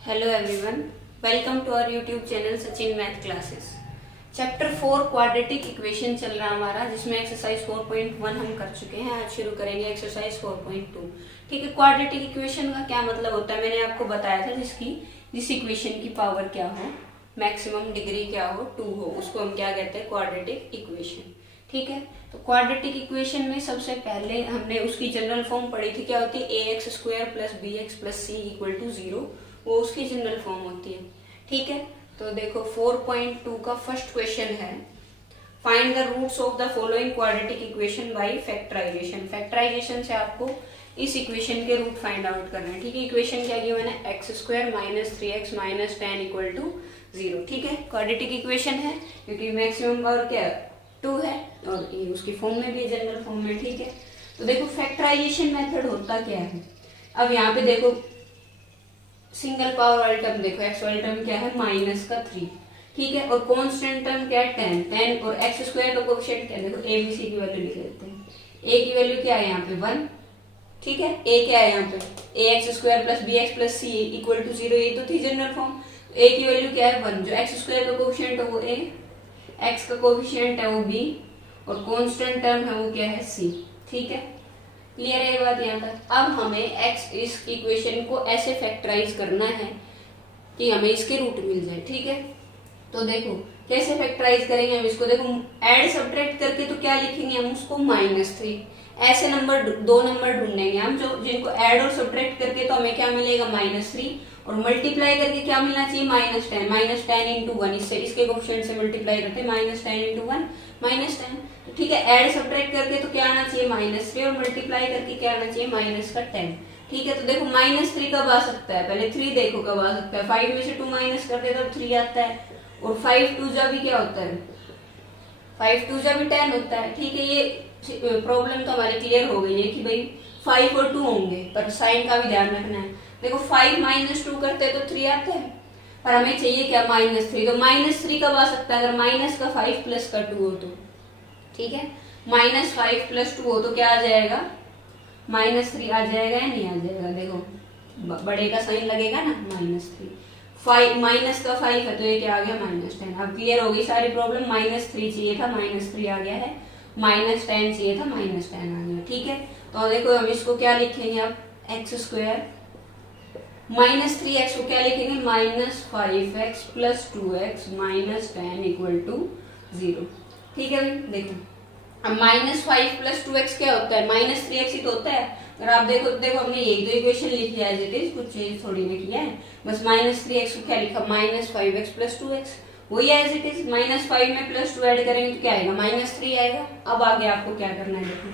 Hello everyone, welcome to our YouTube channel Sachin math classes. Chapter 4 quadratic equation चल रहा हमारा, जिसमें एक्सरसाइज 4.1 हम कर चुके हैं। आज शुरू करेंगे एक्सरसाइज 4.2। ठीक है, क्वाड्रेटिक इक्वेशन का क्या मतलब होता है मैंने आपको बताया था। जिस इक्वेशन की पावर क्या हो, मैक्सिमम डिग्री क्या हो, 2 हो, उसको हम क्या कहते हैं, क्वाड्रेटिक इक्वेशन। ठीक है, तो क्वाड्रेटिक इक्वेशन में सबसे पहले हमने उसकी जनरल फॉर्म पढ़ी थी। क्या होती है, ax² plus bx plus c equal to 0। वो उसकी जनरल फॉर्म होती है। ठीक है, तो देखो 4.2 का फर्स्ट क्वेश्चन है, find the roots of the following quadratic equation by factorisation. Factorisation से आपको इस इक्वेशन के रूट फाइंड आउट करना है। ठीक है, इक्वेशन क्या की मैंने, x² minus 3x minus 10 equal to 0। ठीक है, क्वाड्रेटिक इक्वेशन है क्योंकि मैक्सिमम पावर क्या है, 2 है, और ये उसकी फॉर्म में भी जनरल फॉर्म में। ठीक है, तो देखो फैक्टराइजेशन मेथड होता क्या है। अब यहाँ पे देखो सिंगल पावर वाली टर्म देखो, एक्स वाली टर्म क्या है, माइनस का 3। ठीक है, और कांस्टेंट टर्म क्या है, 10 और x² का कोएफिशिएंट क्या है, देखो a b c की वैल्यू लिख लेते हैं। a की वैल्यू क्या है यहाँ पे 1। ठीक है, a क्या है यहाँ पे, ax² plus bx plus c equal to 0, ये तो थी जनरल फॉर्म। a की वैल्यू क्या है 1, जो x² का कोएफिशिएंट है वो a, x का कोएफिशिएंट है वो b, और कांस्टेंट टर्म है वो क्या है c। ठीक है, क्लियर है ये बात यहाँ तक। अब हमें x इस इक्वेशन को ऐसे फैक्टराइज करना है कि हमें इसके रूट मिल जाए। ठीक है, तो देखो कैसे फैक्टराइज करेंगे हम इसको। देखो ऐड सब्ट्रैक्ट करके तो क्या लिखेंगे हम उसको, -3। ऐसे दो नंबर ढूंढेंगे हम जो जिनको ऐड और सब्ट्रैक्ट करके तो हमें क्या मिलेगा, -3, और मल्टीप्लाई करके क्या मिलना चाहिए, -10। -10 इंटू 1, इससे इसके कोएफिशिएंट से मल्टीप्लाई करते हैं, -10 इंटू 1 -10। तो ठीक है, ऐड सब्ट्रैक्ट करके तो क्या आना चाहिए, -3, और मल्टीप्लाई करके क्या आना चाहिए, -10। ठीक है, तो देखो -3 कब आ सकता है, पहले 3 देखो कब आ सकता है। 5 में से 2 माइनस करते तब 3 आता है, और 5 2 जा भी क्या होता है, 5 2 जा भी 10 होता है। ठीक है, ये प्रॉब्लम तो हमारी क्लियर हो गई है कि भाई 5 और 2 होंगे, पर साइन का भी ध्यान रखना है। देखो 5 माइनस 2 करते तो 3 आता है, पर हमें चाहिए क्या, -3। तो -3 कब आ सकता है, अगर माइनस का 5 प्लस का 2 हो तो। ठीक है, -5 प्लस 2 हो तो क्या आ जाएगा, -3 आ जाएगा या नहीं आ जाएगा। देखो बड़े का साइन लगेगा ना, -3। 5 माइनस का 5 है तो ये क्या आ गया, -10। अब क्लियर हो गई सारी प्रॉब्लम। -3 चाहिए था, -3 आ गया है, -10 चाहिए था, -10 आ गया। ठीक है, तो देखो हम इसको क्या लिखेंगे अब, x² -3x को क्या लिखेंगे, -5x plus 2x minus 10 equal to 0। ठीक है भाई, देखो अब -5 प्लस 2x क्या होता है, -3x ही तो होता है। अगर आप देखो हमने एक दो इक्वेशन लिख लिया एज इट इज, कुछ चेंज थोड़ी ना किया है। बस -3x को क्या लिखा, -5x प्लस 2x, वही एज इट इज। -5 में प्लस 2 ऐड करेंगे तो क्या आएगा, -3 आएगा। अब आगे आपको क्या करना है, देखो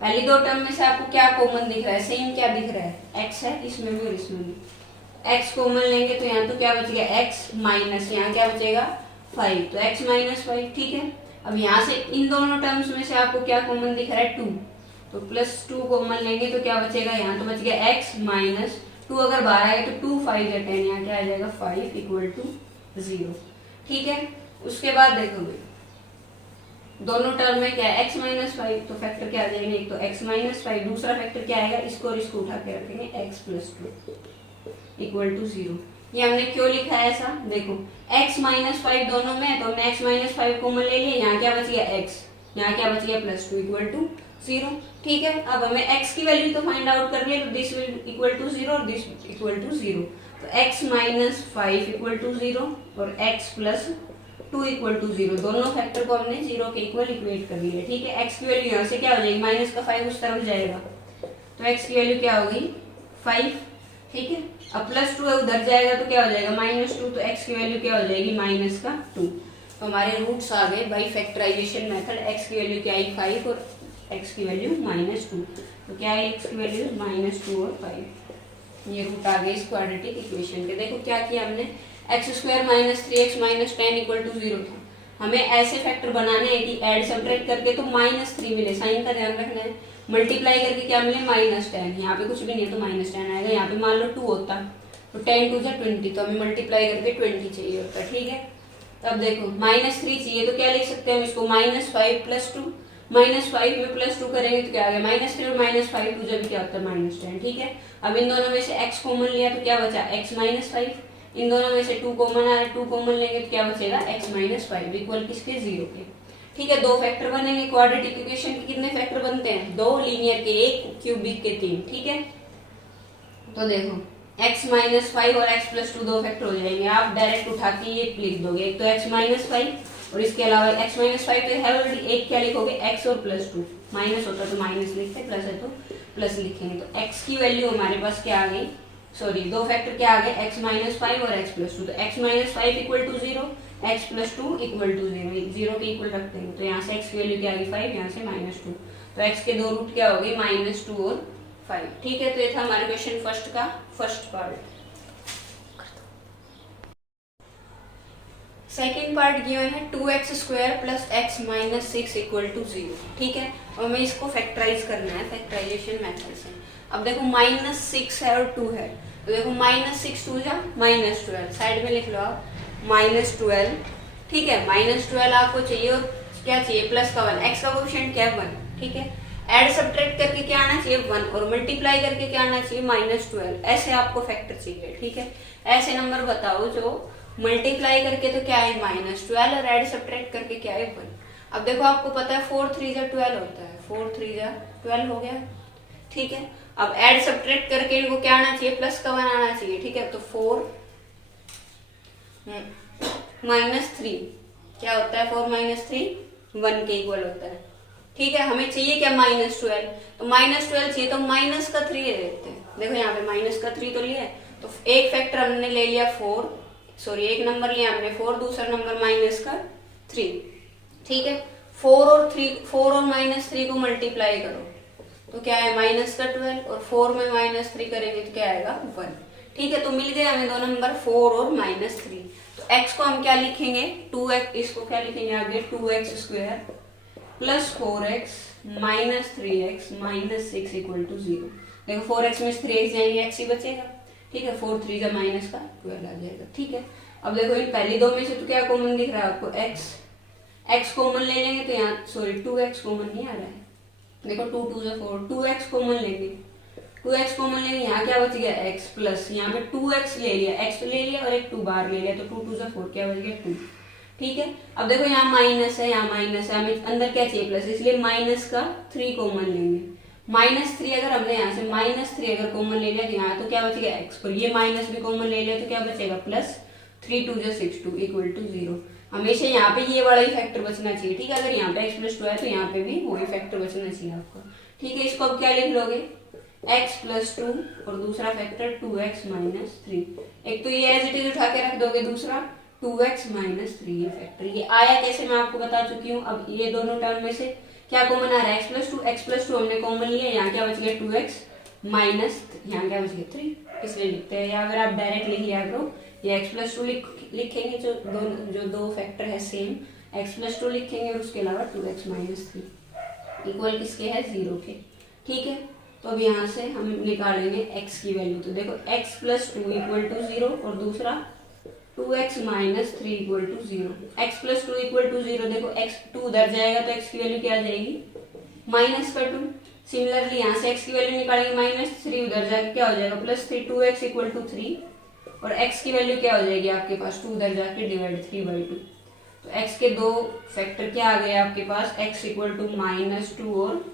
पहली दो टर्म में से आपको क्या कॉमन दिख रहा है, सेम क्या दिख रहा है, x है, इसमें भी और इसमें भी। x कॉमन लेंगे तो यहाँ तो क्या बचेगा, x माइनस यहाँ क्या बचेगा 5, तो x -5। ठीक है, अब यहाँ से इन दोनों टर्म्स में से आपको क्या कॉमन दिख रहा है, 2, तो +2 कॉमन लेंगे तो क्या बचेगा, यहाँ तो बच गया x -2, अगर बाहर आए तो 2 5 या 10, यहाँ क्या आ जाएगा 5 इक्वल टू 0। ठीक है, उसके बाद देखोगे दोनों टर्म में क्या है, x -5, तो फैक्टर क्या आ जाएंगे, एक तो x -5, दूसरा फैक्टर क्या आएगा, इसको और इसको उठा के रखेंगे, x + 2 इक्वल टू 0। ये हमने क्यों लिखा है ऐसा, देखो x -5 दोनों में, तो हमने x -5 कॉमन ले लिया, यहाँ क्या बच गया x, यहाँ क्या बच गया +2 इक्वल टू 0। ठीक है, अब हमें x की वैल्यू तो फाइंड आउट करनी है, तो दिस विल इक्वल टू 0 और दिस इक्वल टू 0। तो x -5 इक्वल टू 0 और x + 2 इक्वल टू 0, दोनों फैक्टर को हमने 0 के इक्वल इक्वेट कर लिया। ठीक है, x की वैल्यू यहाँ से क्या हो जाएगी, माइनस का 5 उस तरफ जाएगा, तो x की वैल्यू क्या हो गई 5। ठीक है, अब +2 है उधर जाएगा तो क्या हो जाएगा, -2, तो x की वैल्यू क्या हो जाएगी, -2। तो हमारे रूट्स आ गए बाई फैक्टराइजेशन मेथड। x की वैल्यू क्या आई 5 और x की वैल्यू -2, तो क्या है x की वैल्यू -2 और 5। ये रूट आ गए इस क्वाड्रेटिक इक्वेशन के। देखो क्या किया हमने, x² minus 3x minus 10 equal to 0 था। हमें ऐसे फैक्टर बनाने हैं कि ऐड सब्ट्रैक्ट करके तो -3 मिले, साइन का ध्यान रखना है। मल्टीप्लाई करके क्या मिले, -10, यहाँ पे कुछ भी नहीं है तो -10 आएगा। यहाँ पे मान लो 2 होता तो 10 2 20, तो हमें मल्टीप्लाई करके 20 चाहिए होता। ठीक है, तब देखो -3 चाहिए तो क्या लिख सकते हैं हम इसको, -5 + 2, -5 में +2 करेंगे तो क्या आ गया -3 और -5 टू जब क्या होता है -10। ठीक है, अब इन दोनों में से x कॉमन लिया तो क्या बचा x -5। इन दोनों में से 2 कॉमन आया, 2 कॉमन लेंगे तो क्या बचेगा x -5 इक्वल किसके 0 के। ठीक है, दो फैक्टर बनेंगे। क्वाड्रेटिक इक्वेशन के कितने फैक्टर बनते हैं? दो, लीनियर के 1, क्यूबिक के 3। ठीक है, तो देखो x -5 और x +2 दो फैक्टर हो जाएंगे। आप डायरेक्ट उठा के ये लिख दोगे, एक तो x -5 और इसके अलावा x -5 तो है ऑलरेडी, एक क्या लिखोगे x और +2। माइनस होता तो माइनस लिखते, प्लस है तो प्लस लिखेंगे। तो x की वैल्यू हमारे पास क्या आ गई, सॉरी दो फैक्टर क्या आ गए x -5 और x +2। तो x -5 equal to 0, x +2 equal to 0, 0 के इक्वल रखते हैं। तो यहाँ से x की वैल्यू क्या आ गई 5, यहाँ से -2। तो x के दो रूट क्या हो गई -2 और 5। ठीक है, तो ये था हमारे क्वेश्चन फर्स्ट का first part. Second part given है 2x² + x - 6 इक्वल टू 0। ठीक है, और हमें इसको फैक्टराइज करना है फैक्टराइजेशन मेथड से। अब देखो -6 है और 2 है, तो देखो -6 2 जा -12, साइड में लिख लो आप -12। ठीक है, -12 आपको चाहिए और क्या चाहिए प्लस का 1, x का कोएफिशिएंट क्या है 1। ठीक है, एड सब्ट्रैक्ट करके क्या आना चाहिए 1 और मल्टीप्लाई करके क्या आना चाहिए -12। ऐसे आपको फैक्टर चाहिए। ठीक है, ऐसे नंबर बताओ जो मल्टीप्लाई करके तो क्या है -12 और एड सब्ट्रैक्ट करके क्या है 1। अब देखो आपको पता है 4 3 जा 12 होता है, 4 3 जा 12 हो गया। ठीक है, अब एड सब्ट्रैक्ट करके इनको क्या आना चाहिए प्लस का 1 आना चाहिए। ठीक है, तो 4 -3 क्या होता है 4 -3 1 के इक्वल होता है। ठीक है, हमें चाहिए क्या -12, तो -12 चाहिए तो माइनस का 3 ले लेते हैं। देखो यहाँ पे माइनस का 3 तो लिया है, तो एक फैक्टर हमने ले लिया 4, सॉरी एक नंबर लिया हमने 4, दूसरा नंबर -3। ठीक है, 4 और -3 को मल्टीप्लाई करो तो क्या है -12 और 4 में -3 करेंगे तो क्या आएगा 1। ठीक है, तो मिल गए हमें दो नंबर 4 और -3। तो x को हम क्या लिखेंगे 2x, इसको क्या लिखेंगे आगे 2x² + 4x - 3x - 6 equal to 0। देखो 4x में 3x जाएंगे, x ही बचेगा। ठीक है, 4 3 जा -12 आ जाएगा। ठीक है, अब देखो इन पहली दो में से तो क्या कॉमन दिख रहा है आपको x कॉमन ले लेंगे तो यहाँ सॉरी 2x कॉमन नहीं आ रहा है। देखो 2 2 जा 4, 2x कॉमन लेंगे, 2x कॉमन लेंगे, यहाँ क्या बच गया x प्लस यहाँ पे 2x ले लिया, x तो ले लिया और एक 2 बाहर ले लिया, तो 2 2 जा 4 क्या बच गया 2। ठीक है, अब देखो यहाँ माइनस है, यहाँ माइनस है, हमें अंदर क्या चाहिए प्लस, इसलिए -3 कॉमन लेंगे। -3 अगर हमने यहाँ से -3 अगर कॉमन ले लिया तो यहाँ तो क्या बचेगा x, और ये माइनस भी कॉमन ले लिया तो क्या बचेगा +3 2 जा 6 2 इक्वल टू 0। हमेशा यहाँ पे ये वाला ही फैक्टर बचना चाहिए। ठीक है, अगर यहाँ पे x + 2 है तो यहाँ पे भी वही फैक्टर बचना चाहिए आपको। ठीक है, इसको अब क्या लिख लोगे x + 2 और दूसरा फैक्टर 2x - 3। एक तो ये एज इट इज उठा के रख दोगे, दूसरा 2x - 3 ये फैक्टर। ये आया कैसे मैं आपको बता चुकी हूँ। अब ये दोनों टर्म में से क्या कॉमन आ रहा है x + 2 हमने कॉमन लिया, यहाँ क्या बच गया 2x यहाँ क्या बच गया 3, इसलिए लिखते हैं। या अगर आप डायरेक्ट लिख लिया करो, ये x + 2 लिखेंगे जो दो फैक्टर है सेम, x + 2 लिखेंगे और उसके अलावा 2x - 3 इक्वल किसके है 0 के। ठीक है, तो अब यहाँ से हम निकालेंगे x की वैल्यू। तो देखो x + 2 इक्वल टू 0 और दूसरा 2x - 3 equal to 0। x + 2 equal to 0, देखो x 2 उधर जाएगा तो x की वैल्यू क्या आ जाएगी -2। सिमिलरली यहाँ से x की वैल्यू निकालेंगे -3 उधर जाके क्या हो जाएगा +3, 2x इक्वल टू 3 और x की वैल्यू क्या हो जाएगी आपके पास 2 उधर जाके डिवाइड 3/2। तो x के दो फैक्टर क्या आ गए आपके पास, x इक्वल टू -2 और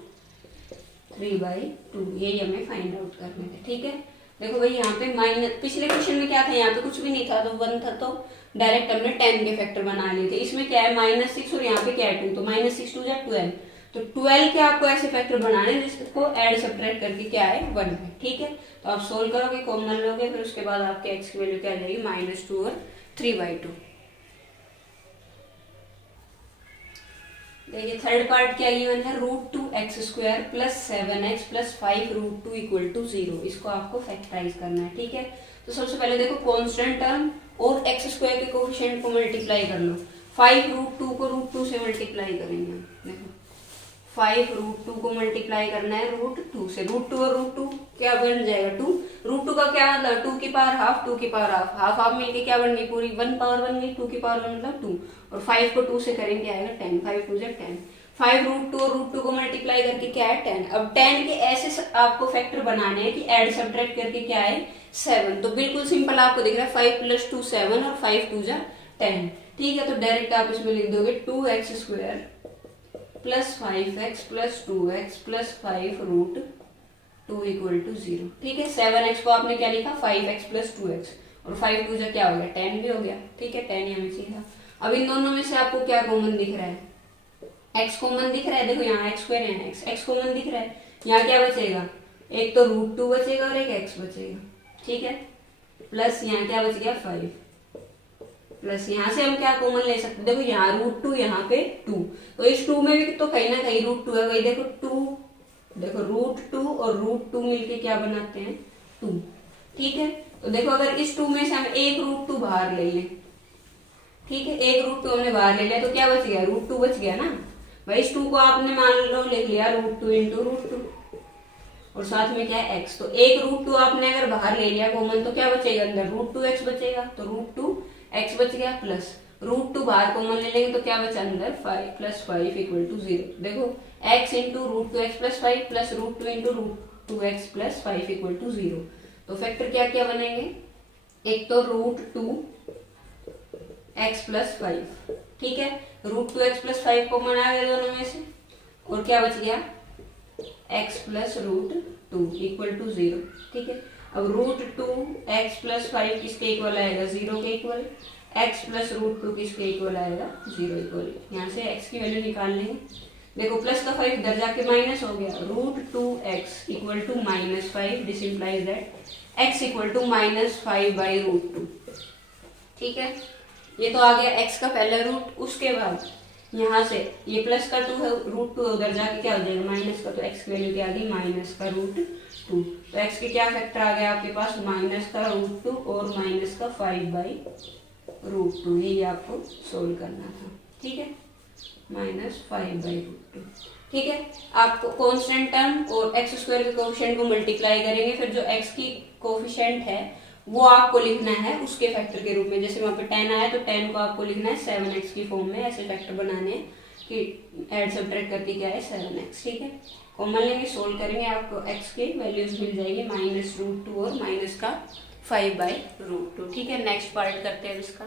3/2, यही हमें फाइंड आउट करने थे। ठीक है, देखो भाई यहाँ पे माइनस, पिछले क्वेश्चन में क्या था, यहाँ पे कुछ भी नहीं था तो 1 था, तो डायरेक्ट हमने 10 के फैक्टर बना लिए थे। इसमें क्या है -6 और यहाँ पे क्या है 2, तो -6 2 जा 12, तो 12 के आपको ऐसे फैक्टर बनाने जिसको ऐड सब्ट्रैक्ट करके क्या है 1 है। ठीक है, तो आप सोल्व करोगे, कॉमन लोगे, फिर उसके बाद आपके x की वैल्यू क्या आ जाएगी -2 और 3/2। देखिए थर्ड पार्ट क्या गिवन है, √2x² + 7x + 5 √2 इक्वल टू 0। इसको आपको फैक्टराइज करना है। ठीक है, तो सबसे पहले देखो कांस्टेंट टर्म और x² के कोएफिशिएंट को मल्टीप्लाई कर लो। 5 √2 को √2 से मल्टीप्लाई करेंगे। देखो 5 √2 को मल्टीप्लाई करना है √2 से, √2 और √2 क्या बन जाएगा 2, √2 का क्या मतलब 2 की पावर हाफ, 2 की पावर हाफ, हाफ हाफ मिलके क्या बन गई पूरी 1 पावर बन गई, 2 की पावर 1 मतलब 2, और 5 को 2 से करेंगे आएगा 10, 5 2 जा 10। 5√2 और √2 को मल्टीप्लाई करके क्या है 10। अब 10 के ऐसे आपको फैक्टर बनाने हैं कि ऐड सब्ट्रैक्ट करके क्या है 7। तो बिल्कुल सिंपल आपको दिख रहा है 5 + 2 7 और 5 2 जा 10। ठीक है, तो डायरेक्ट आप इसमें लिख दोगे 2x² + 5x + 2x + 5√2 = 0। ठीक है, 7x को आपने क्या लिखा 5x + 2x और 5 2 जा क्या हो गया 10 भी हो गया। ठीक है, 10 यहाँ में था। अब इन दोनों में से आपको क्या कॉमन दिख रहा है, x कॉमन दिख रहा है। देखो यहाँ x² यहाँ x कॉमन दिख रहा है। यहाँ क्या बचेगा, एक तो √2 बचेगा और एक x बचेगा। ठीक है, प्लस यहाँ क्या बच गया 5 प्लस यहाँ से हम क्या कॉमन ले सकते हैं, देखो यहाँ √2 यहाँ पे 2, तो इस 2 में भी तो कहीं ना कहीं √2 है। वही देखो 2, देखो √2 और √2 मिलके क्या बनाते हैं 2। ठीक है, तो देखो अगर इस 2 में से हम एक √2 बाहर ले लें, ठीक है, एक √2 हमने बाहर ले लिया तो क्या बच गया √2 बच गया ना भाई। इस 2 को आपने मान लो लिख लिया √2 × √2 और साथ में क्या है x। तो एक √2 आपने अगर बाहर ले लिया कॉमन तो क्या बचेगा अंदर √2x बचेगा। तो √2x बच गया प्लस √2 बाहर कॉमन ले लेंगे तो क्या बचा अंदर 5 + 5 = 0। देखो x × √2x + 5 प्लस √2 × √2x + 5 = 0। तो फैक्टर क्या क्या बनेंगे, एक तो √2x + 5। ठीक है, √2x + 5 कॉमन आ गया दोनों में से और क्या बच गया x + √2 = 0। ठीक है, अब √2x + 5 किसके इक्वल आएगा 0 के इक्वल, x + √2 किसके इक्वल आएगा 0 इक्वल। यहाँ से x की वैल्यू निकाल लेंगे। देखो प्लस का 5 इधर जाके माइनस हो गया, √2x = -5। This implies that x = -5/√2। ठीक है, ये तो आ गया x का पहला रूट। उसके बाद यहाँ से ये प्लस का 2 है, √2 उधर जाके क्या हो जाएगा माइनस का, तो x की वैल्यू क्या आ गई -√2। तो x के क्या फैक्टर आ गया आपके पास -√2 और -5/√2। यही आपको सोल्व करना था। ठीक है, -5/√2। ठीक है, आपको कांस्टेंट टर्म और x² के कोफिशिएंट को मल्टीप्लाई करेंगे, फिर जो x की कोफिशिएंट है वो आपको लिखना है उसके फैक्टर के रूप में। जैसे वहां पे 10 आया तो 10 को आपको लिखना है 7x की फॉर्म में। ऐसे फैक्टर बनाने हैं कि ऐड सब्ट्रैक्ट करके क्या है 7x। ठीक है, कॉमन लेंगे, सोल्व करेंगे, आपको x की वैल्यूज मिल जाएगी -√2 और -5/√2। ठीक है, नेक्स्ट पार्ट करते हैं इसका।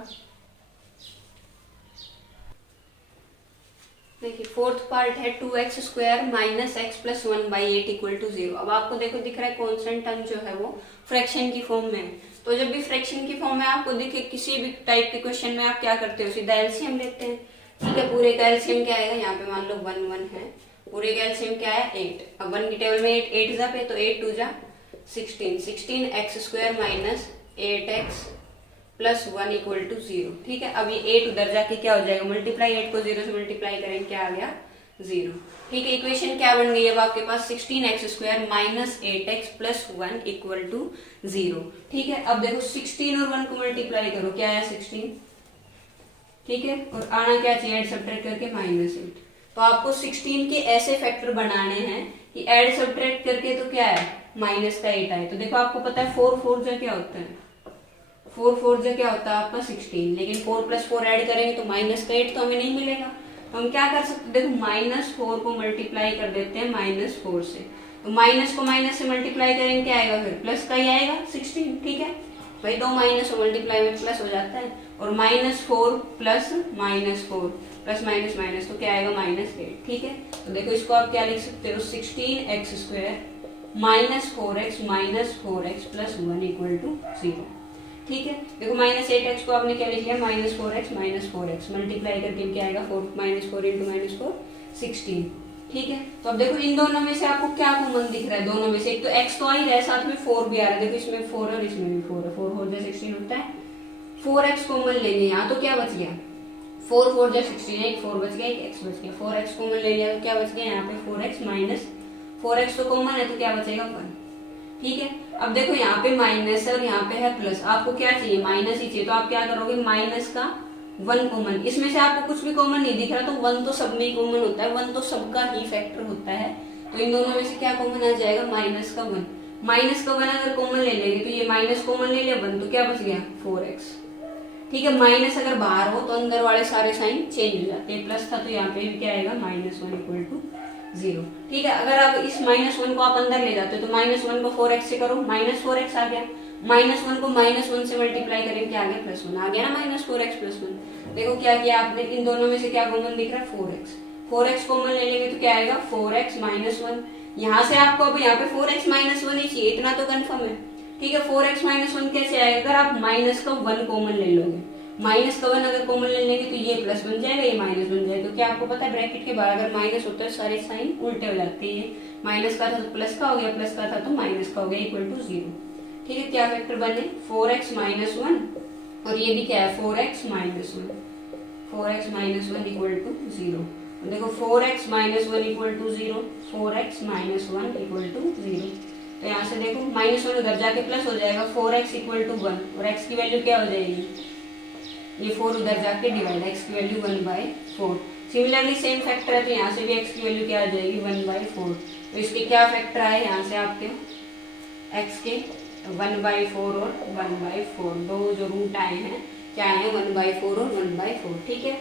देखिए फोर्थ पार्ट है 2x² - x + 1/8 = 0। अब आपको देखो दिख रहा है कांस्टेंट टर्म जो है वो फ्रैक्शन की फॉर्म में है। तो जब भी फ्रैक्शन की फॉर्म में आपको दिखे किसी भी टाइप के क्वेश्चन में आप क्या करते हो, सीधा एलसीएम लेते हैं। ठीक है, पूरे का एलसीएम क्या आएगा, यहाँ पे मान लो 1 1 है, पूरे का एलसीएम क्या है 8। अब 1 की टेबल में 8 जा पे तो 8 2 जा 16, 16x² - 8x + 1 = 0। ठीक है, अब ये 8 उधर जाके क्या हो जाएगा मल्टीप्लाई, 8 को 0 से मल्टीप्लाई करेंगे क्या आ गया 0। ठीक है, इक्वेशन क्या बन गई अब आपके पास 16x² - 8x + 1 = 0। ठीक है, अब देखो 16 और 1 को मल्टीप्लाई करो क्या आया 16। ठीक है, और आना क्या चाहिए ऐड सब्ट्रैक्ट करके -8। तो आपको 16 के ऐसे फैक्टर बनाने हैं कि ऐड सब्ट्रैक्ट करके तो क्या है -8 आए। तो देखो आपको पता है 4 4 जा क्या होता है, 4 4 जा क्या होता है आपका 16, लेकिन 4 + 4 ऐड करेंगे तो -8 तो हमें नहीं मिलेगा। तो हम क्या कर सकते, देखो -4 को मल्टीप्लाई कर देते हैं -4 से, तो माइनस को माइनस से मल्टीप्लाई करेंगे क्या आएगा फिर प्लस का ही आएगा 16। ठीक है भाई, दो माइनस और मल्टीप्लाई में प्लस हो जाता है, और -4 + -4 प्लस माइनस माइनस तो क्या आएगा -8। ठीक है, तो देखो इसको आप क्या लिख सकते हो 16x² - 4x - 4x + 1 = 0। ठीक है, देखो -8x को आपने क्या लिख लिया -4x - 4x मल्टीप्लाई करके क्या आएगा 4 -4 × -4 16। ठीक है, तो अब देखो इन दोनों में से आपको क्या कॉमन दिख रहा है, दोनों में से एक तो x तो आ ही रहा है, साथ में 4 भी आ रहा है। देखो इसमें 4 है और इसमें भी 4 है, 4 4 जा 16 होता है। 4x कॉमन लेंगे यहाँ तो क्या बच गया 4 4 जा 16, एक 4 बच गया, एक x बच गया। 4x कॉमन ले लिया तो क्या बच गया यहाँ पे 4x - 4x तो कॉमन है तो क्या बचेगा 1। ठीक है, अब देखो यहाँ पे माइनस है और यहाँ पे है प्लस, आपको क्या चाहिए माइनस ही चाहिए, तो आप क्या करोगे माइनस का 1 कॉमन, इसमें से आपको कुछ भी कॉमन नहीं दिख रहा तो 1 तो सब में ही कॉमन होता है, 1 तो सबका ही फैक्टर होता है। तो इन दोनों में से क्या कॉमन आ जाएगा माइनस का 1 अगर कॉमन ले लेंगे तो ये माइनस कॉमन ले लिया 1 तो क्या बच गया 4x। ठीक है, माइनस अगर बाहर हो तो अंदर वाले सारे साइन चेंज हो जाते हैं, प्लस था तो यहाँ पे भी क्या आएगा -1 इक्वल टू 0। ठीक है, अगर अब इस -1 को आप अंदर ले जाते हो तो -1 को 4x से करो, -4x आ गया, -1 को -1 से मल्टीप्लाई करेंगे क्या आ गया +1 आ गया ना, -4x +1। देखो क्या किया आपने, इन दोनों में से क्या कॉमन दिख रहा है 4x कॉमन ले लेंगे तो क्या आएगा 4x -1। यहाँ से आपको अब यहाँ पे 4x -1 ही चाहिए, इतना तो कंफर्म है। ठीक है, 4x -1 कैसे आएगा, अगर आप माइनस का 1 कॉमन ले लोगे, माइनस का 1 अगर कॉमन ले लेंगे तो ये प्लस बन जाएगा, ये माइनस बन जाएगा, क्योंकि आपको पता है ब्रैकेट के बाहर अगर माइनस होता है सारे साइन उल्टे हो जाते हैं, माइनस का था तो प्लस का हो गया, प्लस का था तो माइनस का हो गया इक्वल टू 0। ठीक है, क्या फैक्टर बने 4x -1 और ये भी क्या है 4x -1, 4x -1 इक्वल टू 0। देखो 4x -1 equal to 0, 4x -1 equal to 0। तो यहाँ से देखो -1 उधर जाके प्लस हो जाएगा, 4x इक्वल टू 1 और x की वैल्यू क्या हो जाएगी, ये 4 उधर जाके डिवाइड, x की वैल्यू 1/4। सिमिलरली सेम फैक्टर है तो यहाँ से भी x की वैल्यू क्या आ जाएगी 1/4। तो इसके क्या फैक्टर आए यहाँ से आपके x के 1/4 और 1/4, दो जो रूट आए हैं क्या आए हैं 1/4 और 1/4। ठीक है,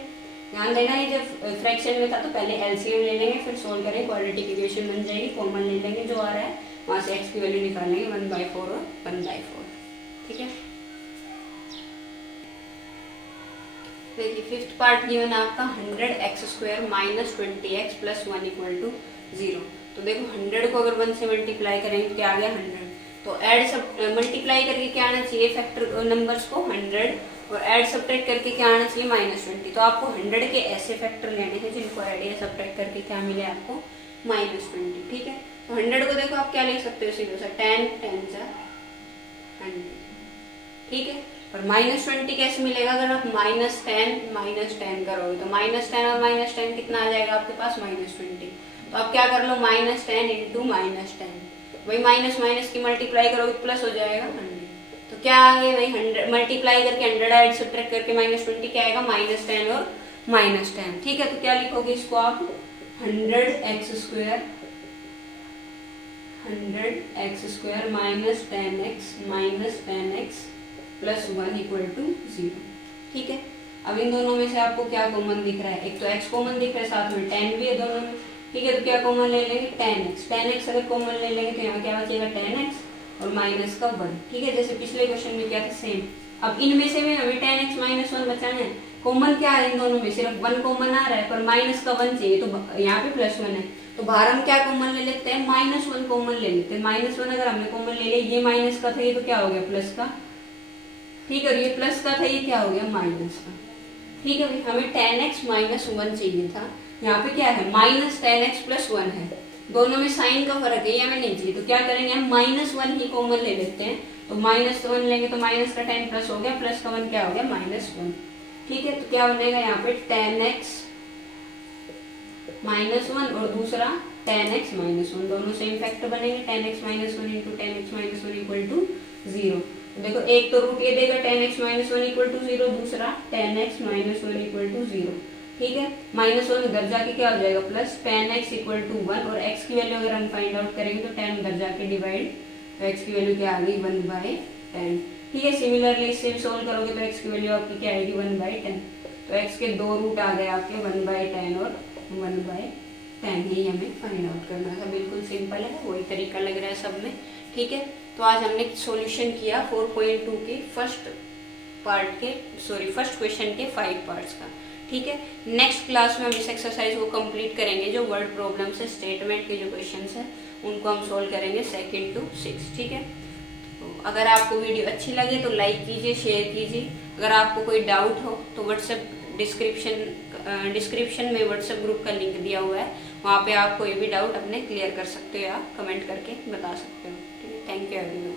ध्यान देना, ये जब फ्रैक्शन में था तो पहले एलसीएम ले लेंगे, फिर सोल्व करेंगे, क्वाड्रेटिक इक्वेशन बन जाएगी, कॉमन ले लेंगे जो आ रहा है, वहां से x की वैल्यू निकाल लेंगे 1/4 और 1/4। ठीक है, देखिए फिफ्थ पार्ट गिवन है आपका 100x² -20x + 1 इक्वल टू 0। तो देखो 100 को अगर 1 से मल्टीप्लाई करेंगे तो क्या आ गया 100, तो ऐड सब मल्टीप्लाई करके क्या आना चाहिए फैक्टर नंबर्स को 100 और ऐड सब्ट्रैक्ट करके क्या आना चाहिए -20। तो आपको 100 के ऐसे फैक्टर लेने हैं जिनको ऐड या सब्ट्रैक्ट करके क्या मिले आपको -20। ठीक है, तो 100 को देखो आप क्या लिख सकते हो सीधे सा 10 10 जा 100। ठीक है, और -20 कैसे मिलेगा, अगर आप -10 करोगे तो -10 और -10 कितना आ जाएगा आपके पास -20। तो आप क्या कर लो -10 × -10, वही माइनस माइनस की मल्टीप्लाई करोगे प्लस हो जाएगा 100। तो क्या आगे भाई 100 मल्टीप्लाई करके 100 ऐड सब्ट्रैक्ट करके -20 क्या आएगा -10 और -10। ठीक है, तो क्या लिखोगे इसको आप 100x² -10x + 1 इक्वल टू 0। ठीक है, अब इन दोनों में से आपको क्या कॉमन दिख रहा है, एक तो x कॉमन दिख रहा है, साथ में 10 भी है दोनों में। ठीक है, तो क्या कॉमन ले लेंगे 10x अगर कॉमन ले लेंगे तो यहाँ क्या बचेगा 10x और माइनस का 1। ठीक है, जैसे पिछले क्वेश्चन में क्या था सेम। अब इनमें से भी हमें 10x -1 बचाना है, कॉमन क्या है इन दोनों में, सिर्फ 1 कॉमन आ रहा है पर माइनस का 1 चाहिए, तो यहाँ पे +1 है, तो बाहर हम क्या कॉमन ले लेते हैं -1 कॉमन ले लेते हैं। -1 अगर हमने कॉमन ले लिया, ये माइनस का था ये तो क्या हो गया प्लस का। ठीक है, और ये प्लस का था ये क्या हो गया माइनस का। ठीक है भाई, हमें 10x -1 चाहिए था, यहाँ पे क्या है -10x + 1 है, दोनों में साइन का फर्क है, ये हमें नहीं चाहिए, तो क्या करेंगे हम -1 ही कॉमन ले लेते हैं। तो -1 लेंगे तो माइनस का 10 प्लस हो गया, प्लस का 1 क्या हो गया -1। ठीक है, तो क्या बनेगा यहाँ पे 10x -1 और दूसरा 10x -1, दोनों सेम फैक्टर बनेंगे, 10x -1 × 10x -1 इक्वल टू 0। देखो एक तो रूट ये देगा 10x -1 इक्वल टू 0, दूसरा 10x -1 इक्वल टू 0। ठीक है, -1 उधर जाके क्या हो जाएगा प्लस 10x इक्वल टू 1, और x की वैल्यू अगर हम फाइंड आउट करेंगे तो 10 उधर जाके डिवाइड, तो x की वैल्यू क्या आ गई 1/10। ठीक है, सिमिलरली इससे भी सोल्व करोगे तो x की वैल्यू आपकी क्या आएगी 1/10। तो x के दो रूट आ गए आपके 1/10 और 1/10 ही हमें फाइंड आउट करना था। बिल्कुल सिंपल है, वही तरीका लग रहा है सब में। ठीक है, तो आज हमने सॉल्यूशन किया 4.2 के फर्स्ट क्वेश्चन के 5 पार्ट्स का। ठीक है, नेक्स्ट क्लास में हम इस एक्सरसाइज को कंप्लीट करेंगे, जो वर्ड प्रॉब्लम से स्टेटमेंट के जो क्वेश्चंस हैं उनको हम सोल्व करेंगे 2nd to 6th। ठीक है, तो अगर आपको वीडियो अच्छी लगे तो लाइक कीजिए, शेयर कीजिए। अगर आपको कोई डाउट हो तो व्हाट्सएप डिस्क्रिप्शन में व्हाट्सएप ग्रुप का लिंक दिया हुआ है, वहाँ पे आप कोई भी डाउट अपने क्लियर कर सकते हो या कमेंट करके बता सकते हो। ठीक है, थैंक यू एवरीवन।